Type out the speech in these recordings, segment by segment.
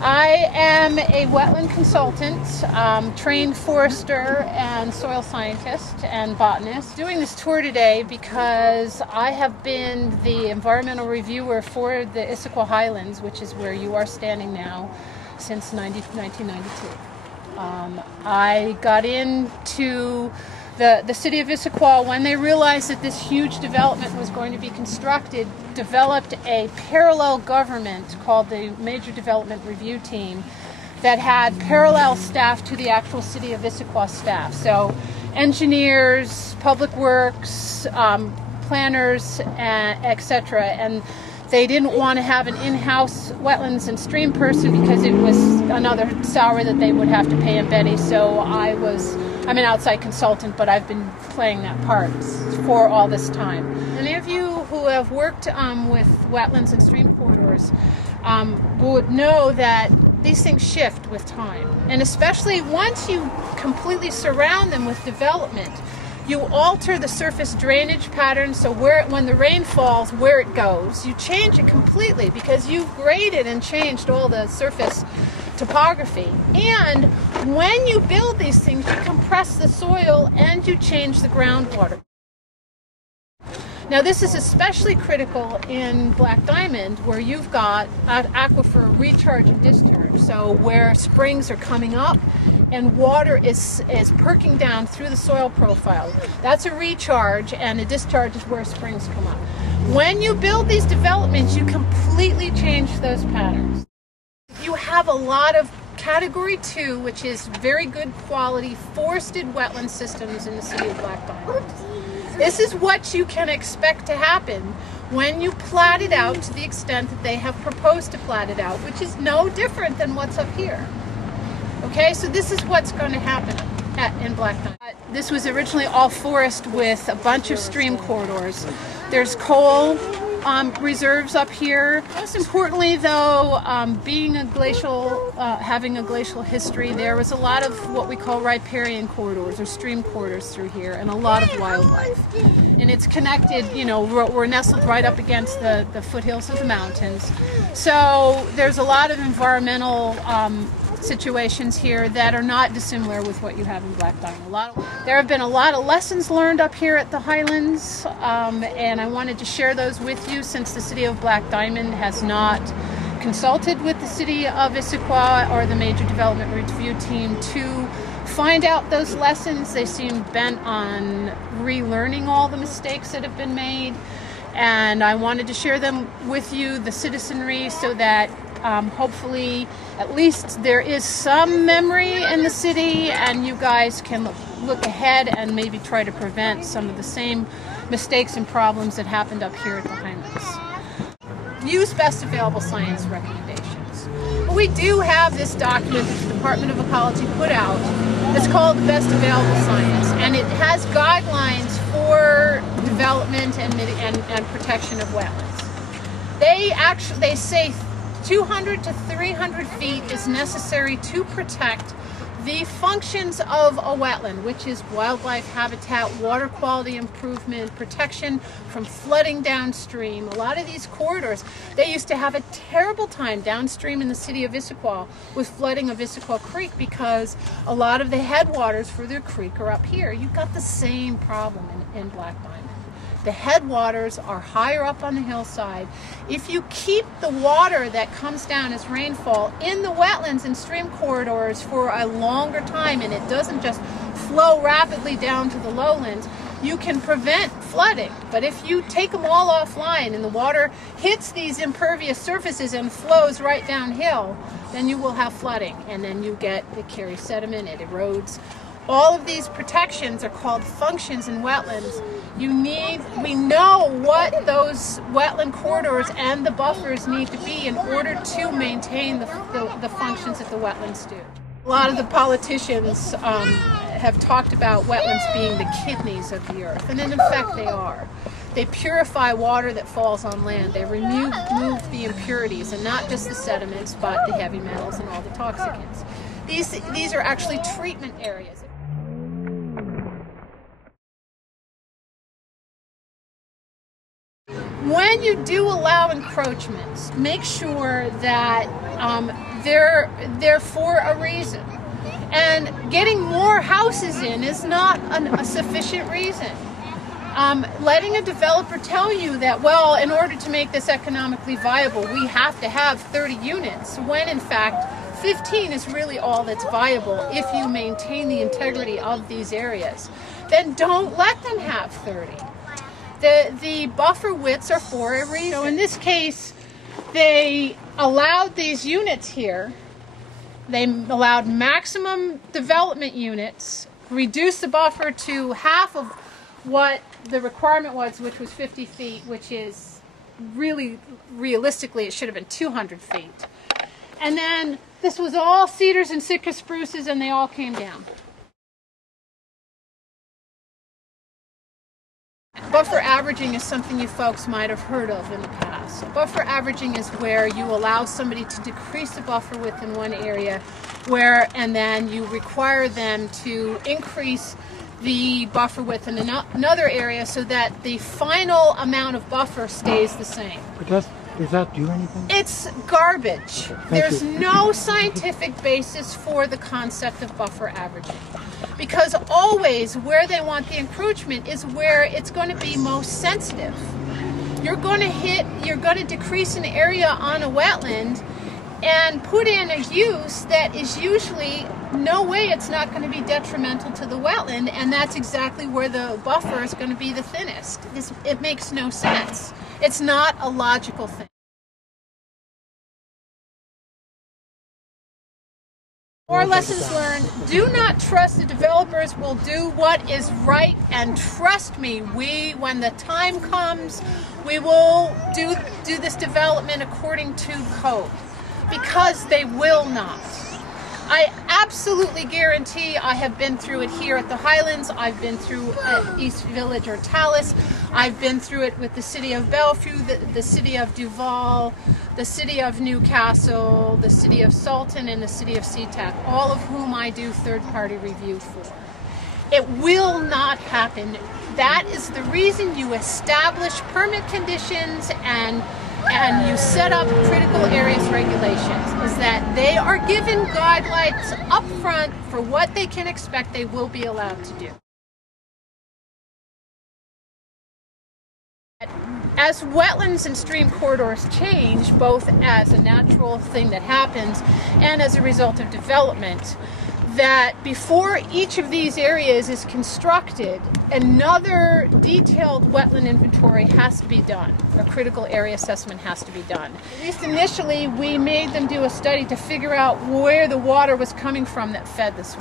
I am a wetland consultant, trained forester and soil scientist and botanist. Doing this tour today because I have been the environmental reviewer for the Issaquah Highlands, which is where you are standing now, since 1992. I got into the city of Issaquah when they realized that this huge development was going to be constructed, developed a parallel government called the Major Development Review Team that had parallel staff to the actual city of Issaquah staff. So engineers, public works, planners, etc. And they didn't want to have an in-house wetlands and stream person because it was another salary that they would have to pay in Betty. So I'm an outside consultant, but I've been playing that part for all this time. Any of you who have worked with wetlands and stream corridors would know that these things shift with time. And especially once you completely surround them with development, you alter the surface drainage pattern, so when the rain falls, where it goes. You change it completely because you've graded and changed all the surface topography. And when you build these things, you compress the soil and you change the groundwater. Now this is especially critical in Black Diamond, where you've got aquifer recharge and discharge, so where springs are coming up and water is perking down through the soil profile. That's a recharge, and a discharge is where springs come up. When you build these developments, you completely change those patterns. You have a lot of Category 2, which is very good quality forested wetland systems in the city of Black Diamond. This is what you can expect to happen when you plat it out to the extent that they have proposed to plat it out, which is no different than what's up here. Okay, so this is what's going to happen in Black Diamond. This was originally all forest with a bunch of stream corridors. There's coal reserves up here. Most importantly, though, being a glacial, having a glacial history, there was a lot of what we call riparian corridors or stream corridors through here, and a lot of wildlife. And it's connected, you know, we're nestled right up against the foothills of the mountains. So there's a lot of environmental situations here that are not dissimilar with what you have in Black Diamond. There have been a lot of lessons learned up here at the Highlands, and I wanted to share those with you since the city of Black Diamond has not consulted with the city of Issaquah or the Major Development Review Team to find out those lessons. They seem bent on relearning all the mistakes that have been made, and I wanted to share them with you, the citizenry, so that hopefully at least there is some memory in the city and you guys can look ahead and maybe try to prevent some of the same mistakes and problems that happened up here at the Highlands. Use best available science recommendations. We do have this document that the Department of Ecology put out. It's called the Best Available Science, and it has guidelines for development and protection of wetlands. They say 200 to 300 feet is necessary to protect the functions of a wetland, which is wildlife habitat, water quality improvement, protection from flooding downstream. A lot of these corridors, they used to have a terrible time downstream in the city of Issaquah with flooding of Issaquah Creek because a lot of the headwaters for their creek are up here. You've got the same problem in Black Diamond. The headwaters are higher up on the hillside. If you keep the water that comes down as rainfall in the wetlands and stream corridors for a longer time, and it doesn't just flow rapidly down to the lowlands, you can prevent flooding. But if you take them all offline and the water hits these impervious surfaces and flows right downhill, then you will have flooding, and then it carries sediment, it erodes. All of these protections are called functions in wetlands. We know what those wetland corridors and the buffers need to be in order to maintain the functions that the wetlands do. A lot of the politicians have talked about wetlands being the kidneys of the earth, and in fact they are. They purify water that falls on land. They remove the impurities, and not just the sediments, but the heavy metals and all the toxicants. These are actually treatment areas. When you do allow encroachments, make sure that they're for a reason. And getting more houses in is not a sufficient reason. Letting a developer tell you that, well, in order to make this economically viable, we have to have 30 units, when in fact 15 is really all that's viable if you maintain the integrity of these areas, then don't let them have 30. The buffer widths are for a reason. So in this case, they allowed these units here. They allowed maximum development units, reduced the buffer to half of what the requirement was, which was 50 feet, which is really, realistically, it should have been 200 feet. And then this was all cedars and Sitka spruces, and they all came down. Buffer averaging is something you folks might have heard of in the past. Buffer averaging is where you allow somebody to decrease the buffer width in one area, and then you require them to increase the buffer width in another area so that the final amount of buffer stays the same. Does that do anything? It's garbage. There's no scientific basis for the concept of buffer averaging. Because always where they want the encroachment is where it's going to be most sensitive. You're going to decrease an area on a wetland and put in a use that is usually no way it's not going to be detrimental to the wetland, and that's exactly where the buffer is going to be the thinnest. It makes no sense. It's not a logical thing. More lessons learned. Do not trust the developers will do what is right, and trust me, when the time comes, we will do this development according to code, because they will not. I absolutely guarantee, I have been through it here at the Highlands, I've been through East Village or Tallis, I've been through it with the city of Bellevue, the city of Duval, the city of Newcastle, the city of Salton, and the city of SeaTac, all of whom I do third-party review for. It will not happen. That is the reason you establish permit conditions and you set up critical areas regulations, is that they are given guidelines up front for what they can expect they will be allowed to do. As wetlands and stream corridors change, both as a natural thing that happens and as a result of development, that before each of these areas is constructed, another detailed wetland inventory has to be done. A critical area assessment has to be done. At least initially, we made them do a study to figure out where the water was coming from that fed this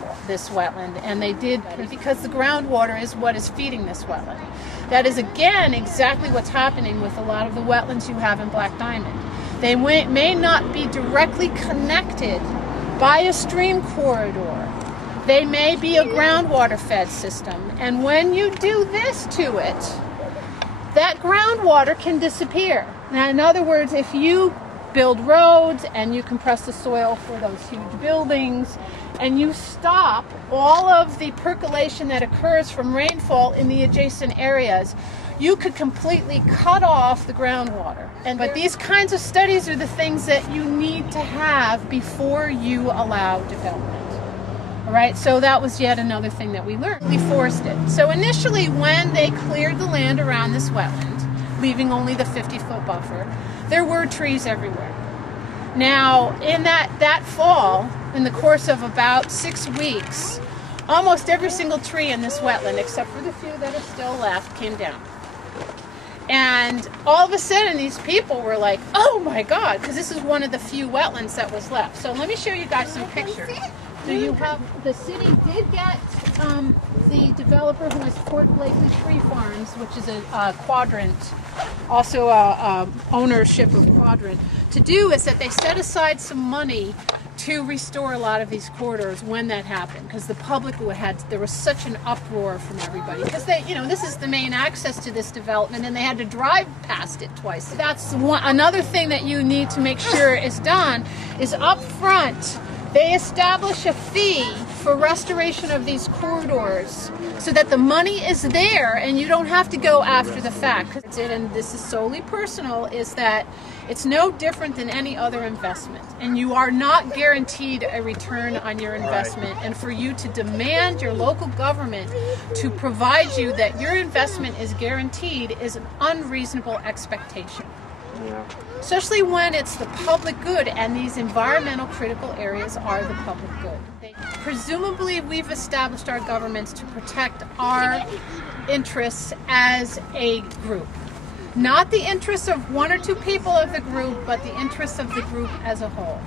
wetland, and they did, because the groundwater is what is feeding this wetland. That is, again, exactly what's happening with a lot of the wetlands you have in Black Diamond. They may not be directly connected by a stream corridor. They may be a groundwater fed system, and when you do this to it, that groundwater can disappear. Now, in other words, if you build roads and you compress the soil for those huge buildings and you stop all of the percolation that occurs from rainfall in the adjacent areas, you could completely cut off the groundwater. But these kinds of studies are the things that you need to have before you allow development. All right, so that was yet another thing that we learned. We forested. So initially, when they cleared the land around this wetland, leaving only the 50-foot buffer, there were trees everywhere. Now, in that fall, in the course of about 6 weeks, almost every single tree in this wetland, except for the few that are still left, came down. And all of a sudden, these people were like, oh my God, because this is one of the few wetlands that was left. So let me show you guys some pictures. So you have, the city did get the developer who is Fort Blakely Tree Farms, which is a quadrant, also ownership of quadrant, to do is that they set aside some money to restore a lot of these corridors when that happened, because the public there was such an uproar from everybody, because this is the main access to this development, and they had to drive past it twice. That's another thing that you need to make sure is done, is up front they establish a fee for restoration of these corridors so that the money is there and you don't have to go after the fact. And this is solely personal, is that it's no different than any other investment, and you are not guaranteed a return on your investment. And for you to demand your local government to provide you that your investment is guaranteed is an unreasonable expectation. Especially when it's the public good, and these environmental critical areas are the public good. Presumably we've established our governments to protect our interests as a group. Not the interests of one or two people of the group, but the interests of the group as a whole.